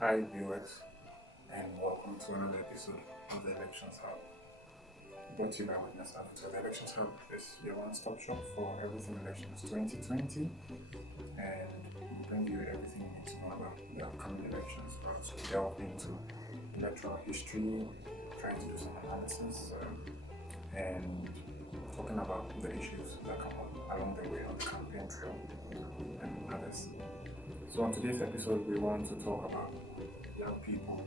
Hi viewers, and welcome to another episode of the Elections Hub. Brought to you by Witness Advocate. The Elections Hub is your one-stop shop for everything elections 2020, and we bring you everything you need to know about the upcoming elections. Also delve into electoral history, trying to do some analysis, and talking about the issues that come up along the way on the campaign trail and others. So on today's episode, we want to talk about young people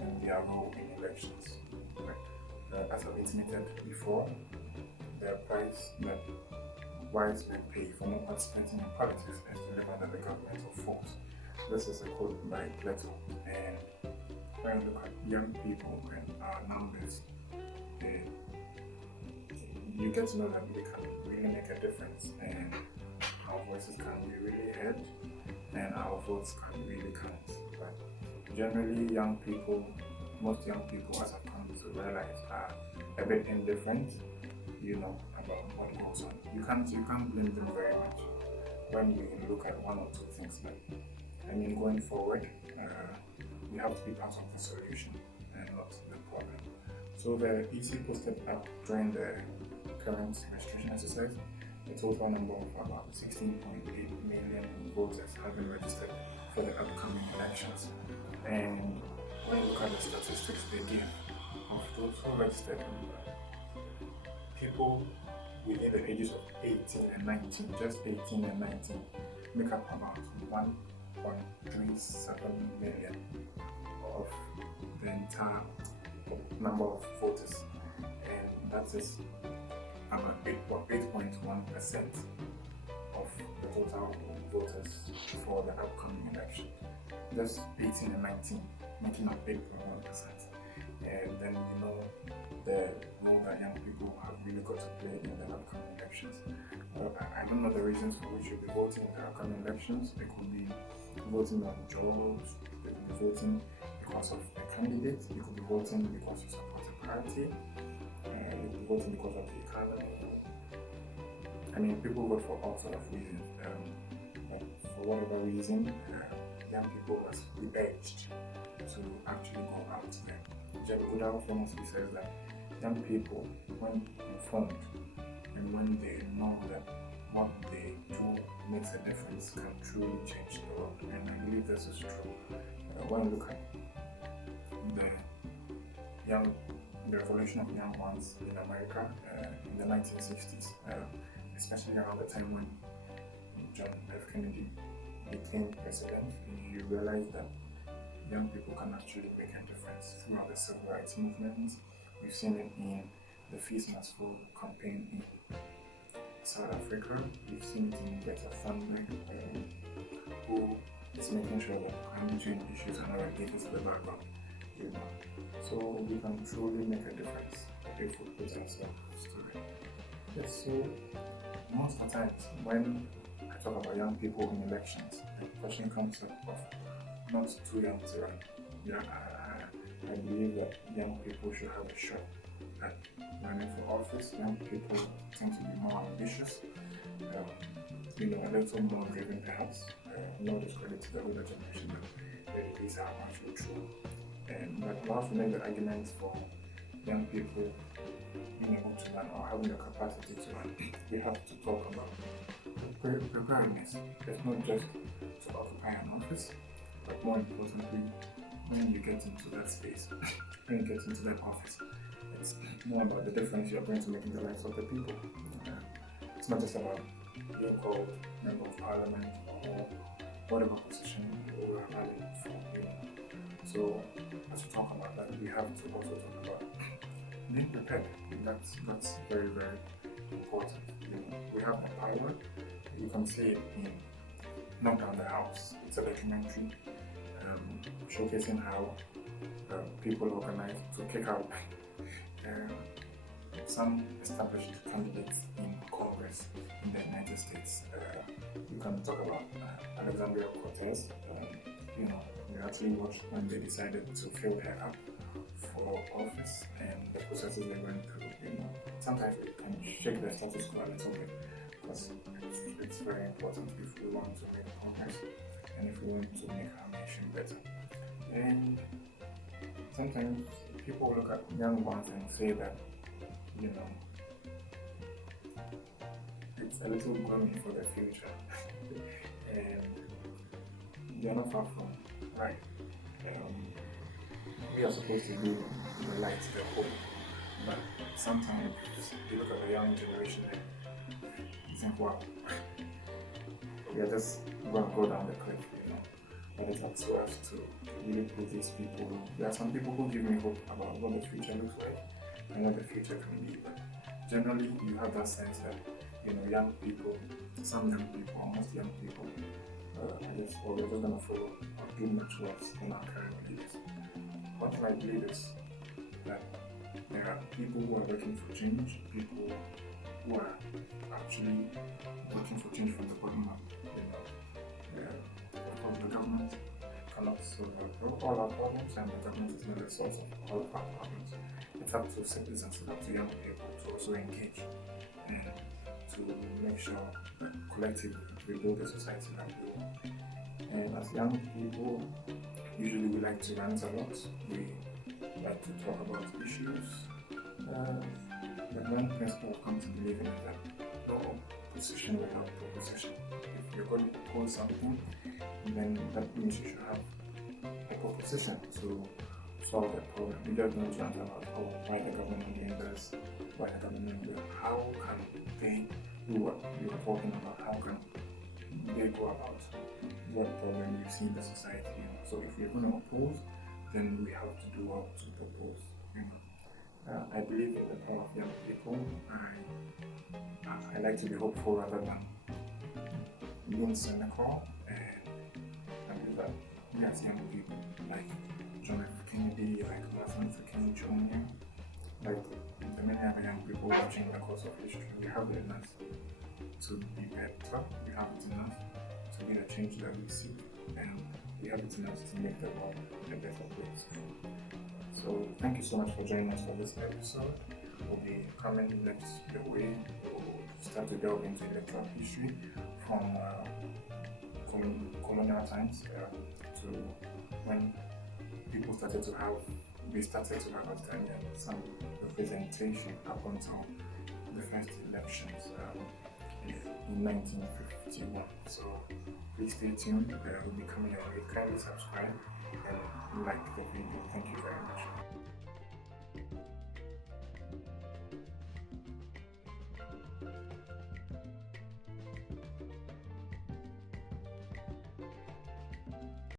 and their role in elections. As I've intimated before, the price that wise men pay for not participating in politics is to live under the government of force. This is a quote by Plato, and when you look at young people and our numbers, you get to know that we can really make a difference, and our voices can be really heard, and our votes can really count. But generally, most young people, as I've come to realize, are a bit indifferent, about what goes on. You can't blame them very much when we look at one or two things. Going forward, we have to be part of the solution and not the problem. So the EC posted up during the current registration exercise a total number of about 16.8 million voters have been registered for the upcoming elections. And when you look at the statistics they give of those who registered, people within the ages of 18 and 19, just 18 and 19, make up about 1.37 million of the entire number of voters. And that is about 8.1% of the total voters for the upcoming election. Just 18 and 19, making up 8.1%. And then the role that young people have really got to play in the upcoming elections. I don't know the reasons for which you'll be voting in the upcoming elections. It could be voting on jobs, you could be voting because of a candidate, you could be voting because you support a party, you could be voting because of the economy. People vote for all sorts of reasons. But for whatever reason, young people must be urged to actually go out there. Jerry Goodall famously says that young people, when informed and when they know that what they do makes a difference, can truly change the world. And I believe this is true. When you look at the revolution of young ones in America in the 1960s, especially around the time when John F. Kennedy became president, you realize that young people can actually make a difference throughout the civil rights movement. We've seen it in the Feast Must Fall campaign in South Africa. We've seen it in Greta Thunberg, who is making sure that climate change issues are not relegated to the background. So we can truly make a difference if we put ourselves to it. Yes, so most of the times when I talk about young people in elections, the question comes up of not too young to run. I believe that young people should have a shot at running for office. Young people tend to be more ambitious, a little more driven perhaps. No discredit to the older generation, but these are actually true. But we have to make the argument for young people being able to run or having the capacity to run. We have to talk about preparedness. It's not just to occupy an office, but more importantly, when you get into that space, when you get into that office, it's more about the difference you're going to make in the lives of the people. It's not just about being called member of parliament or whatever position you are running for. So as we talk about that, we have to also talk about being prepared. That's very, very important. We have the power. You can see it in Knock Down the House. It's a documentary showcasing how people organize to kick out some established candidates in Congress in the United States. You can talk about Alexandria Cortez. We actually watched when they decided to fill her up for office and the processes they went through. Sometimes we can shake the status quo a little bit because it's very important if we want to make progress and if we want to make our nation better. And sometimes people look at young ones and say that, you know, it's a little gloomy for the future. And they're not far from right. We are supposed to be the light, the hope. But sometimes you look at the young generation and you think, wow, we are just going to go down the cliff, But it's up to us to really put these people. There are some people who give me hope about what the future looks like and what the future can be. But generally, you have that sense that, young people, some young people, almost young people, we're just going to follow or do much worse than our current leaders. What I believe is that there are people who are working for change, people who are actually working for change from the bottom up. Of course, the government cannot solve all our problems, and the government is not the source of all of our problems. It's up to citizens, it's up to young people to also engage and to make sure that collectively we build a society that we want. And as young people, usually we like to rant a lot. We like to talk about issues. But one principle I've come to believe in is that no opposition without proposition. If you're going to propose something, then that means you should have a proposition to solve that problem. You just don't rant about why the government doing this, why the government doing that. How can they do what you are talking about? How can they go about what problem you see in the society? So if we're going to oppose, then we have to do what to propose. I believe in the power of young people. I like to be hopeful rather than being cynical. And I believe that we as young people, like John F. Kennedy, like Martin Luther King Jr., like the many other young people watching the course of history, we have it in us to be better. We have it in us to be the change that we seek, and we have it in us to make the world a better place. So thank you so much for joining us for this episode. We'll be coming next way. We'll start to delve into electoral history from colonial times to when we started to have some representation up until the first elections in 1951. So please stay tuned. We'll be coming your way. Kindly subscribe and like the video. Thank you very much.